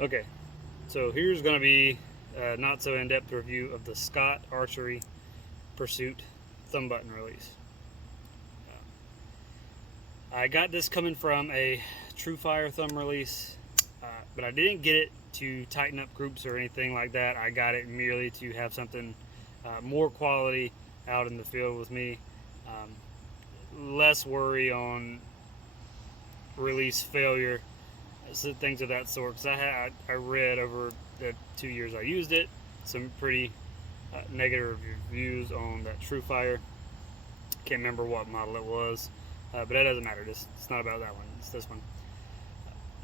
Okay, so here's going to be a not so in-depth review of the Scott Archery Pursuit thumb button release. I got this coming from a TrueFire thumb release, but I didn't get it to tighten up groups or anything like that. I got it merely to have something more quality out in the field with me. Less worry on release failure, so things of that sort. Because I read over the 2 years I used it some pretty negative reviews on that TrueFire. Can't remember what model it was, but that doesn't matter. It's not about that one. It's this one.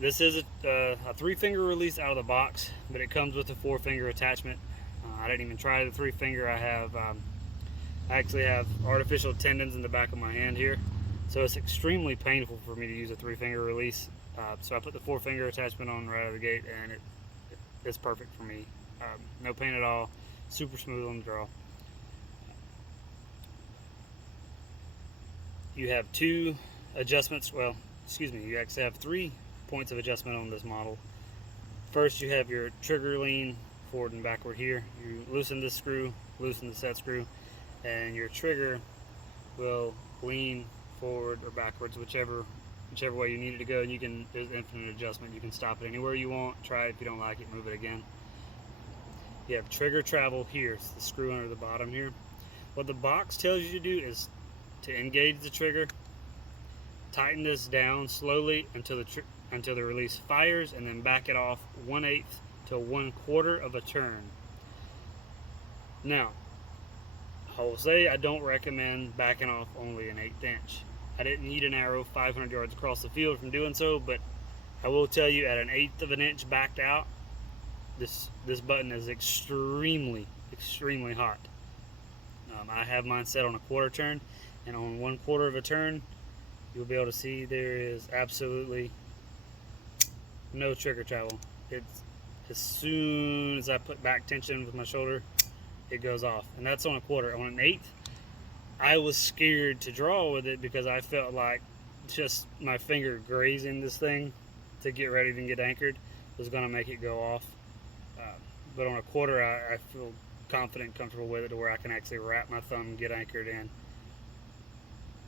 This is a 3-finger release out of the box, but it comes with a 4-finger attachment. I didn't even try the 3-finger. I actually have artificial tendons in the back of my hand here, so it's extremely painful for me to use a 3-finger release. So I put the 4-finger attachment on right out of the gate, and it's perfect for me. No pain at all, super smooth on the draw. You have 2 adjustments, well, excuse me, you actually have 3 points of adjustment on this model. First, you have your trigger lean forward and backward here. You loosen this screw, loosen the set screw, and your trigger will lean forward or backwards, whichever way you need it to go. And there's infinite adjustment. You can stop it anywhere you want. Try it. If you don't like it, move it again. You have trigger travel here. It's the screw under the bottom here. What the box tells you to do is to engage the trigger, tighten this down slowly until the release fires, and then back it off 1/8 to 1/4 of a turn. Now, I will say I don't recommend backing off only an 1/8 inch. I didn't need an arrow 500 yards across the field from doing so, but I will tell you at an 1/8 of an inch backed out, this button is extremely hot. I have mine set on a 1/4 turn, and on 1/4 of a turn, you'll be able to see there is absolutely no trigger travel. It's as soon as I put back tension with my shoulder, it goes off, and that's on a 1/4. On an 1/8, I was scared to draw with it because I felt like just my finger grazing this thing to get ready to get anchored was going to make it go off. But on a 1/4, I feel confident and comfortable with it to where I can actually wrap my thumb and get anchored in.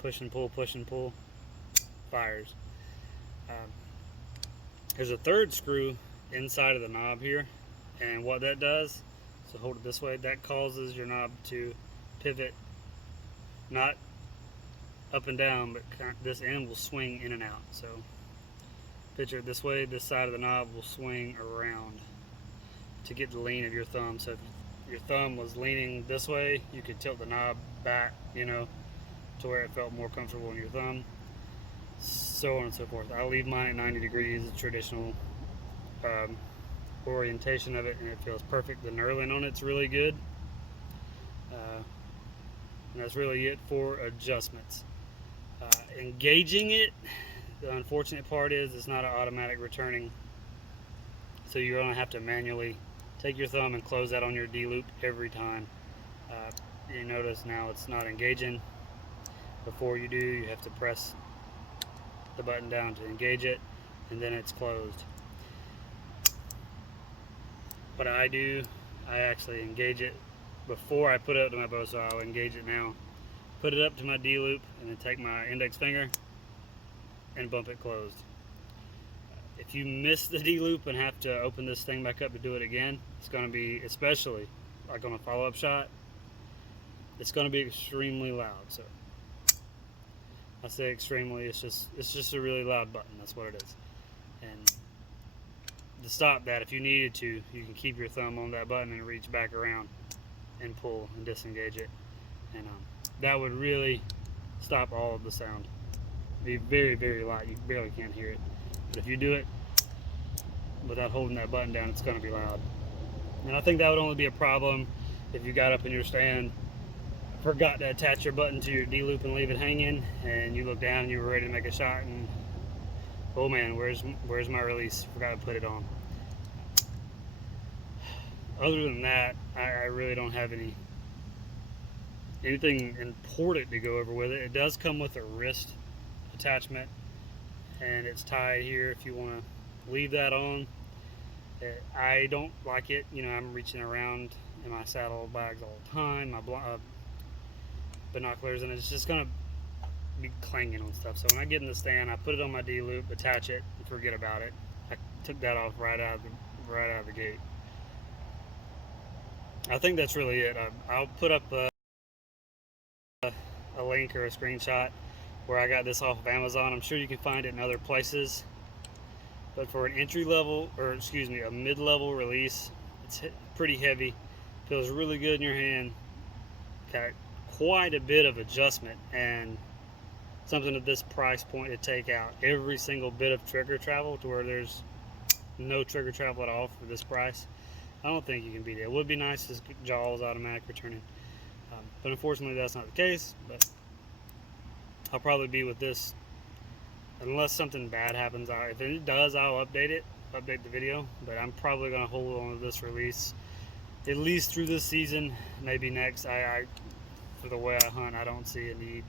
Push and pull, fires. There's a 3rd screw inside of the knob here, and what that does, so hold it this way, that causes your knob to pivot, not up and down, but this end will swing in and out. So picture it this way, this side of the knob will swing around to get the lean of your thumb. So if your thumb was leaning this way, you could tilt the knob back, to where it felt more comfortable in your thumb, so on and so forth. I'll leave mine at 90 degrees, the traditional orientation of it, and it feels perfect. The knurling on it's really good, and that's really it for adjustments. Engaging it, the unfortunate part is it's not an automatic returning, so you're going to have to manually take your thumb and close that on your D-loop every time. You notice now it's not engaging. Before you do, you have to press the button down to engage it, and then it's closed. What I do, I actually engage it before I put it up to my bow, so I'll engage it now. Put it up to my D-loop, and then take my index finger and bump it closed. If you miss the D-loop and have to open this thing back up to do it again, it's going to be, especially like on a follow-up shot, it's going to be extremely loud. So I say extremely, it's just a really loud button. That's what it is. And to stop that, if you needed to, you can keep your thumb on that button and reach back around and pull and disengage it, and that would really stop all of the sound. It'd be very light. You barely can't hear it. But if you do it without holding that button down, it's going to be loud. And I think that would only be a problem if you got up in your stand, forgot to attach your button to your D-loop and leave it hanging, and you look down and you were ready to make a shot, and oh man, where's my release? Forgot to put it on. Other than that, I really don't have anything important to go over with it. It does come with a wrist attachment, and it's tied here if you want to leave that on. I don't like it. You know, I'm reaching around in my saddle bags all the time, my binoculars, and it's just gonna be clanging on stuff. So when I get in the stand, I put it on my D loop, attach it, and forget about it. I took that off right out of the gate. I think that's really it. I'll put up a link or a screenshot where I got this off of Amazon. I'm sure you can find it in other places. But for an entry level, or excuse me, a mid-level release, it's pretty heavy. Feels really good in your hand. Got quite a bit of adjustment, and something at this price point to take out every single bit of trigger travel to where there's no trigger travel at all for this price. I don't think you can beat it. It would be nice if jaws automatic returning, but unfortunately that's not the case. But I'll probably be with this unless something bad happens. If it does, I'll update the video, but I'm probably going to hold on to this release at least through this season, maybe next. For the way I hunt, I don't see a need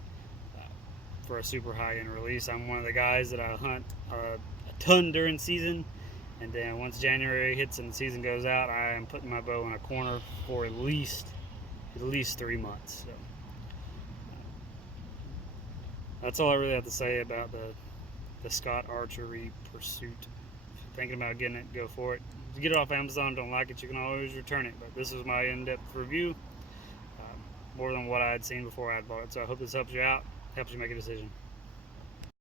for a super high-end release. I'm one of the guys that I hunt a ton during season, and then once January hits and the season goes out, I am putting my bow in a corner for at least 3 months. So that's all I really have to say about the Scott Archery Pursuit. If you're thinking about getting it, go for it. If you get it off Amazon, don't like it, you can always return it. But this is my in-depth review, more than what I had seen before I had bought it. So I hope this helps you out, helps you make a decision.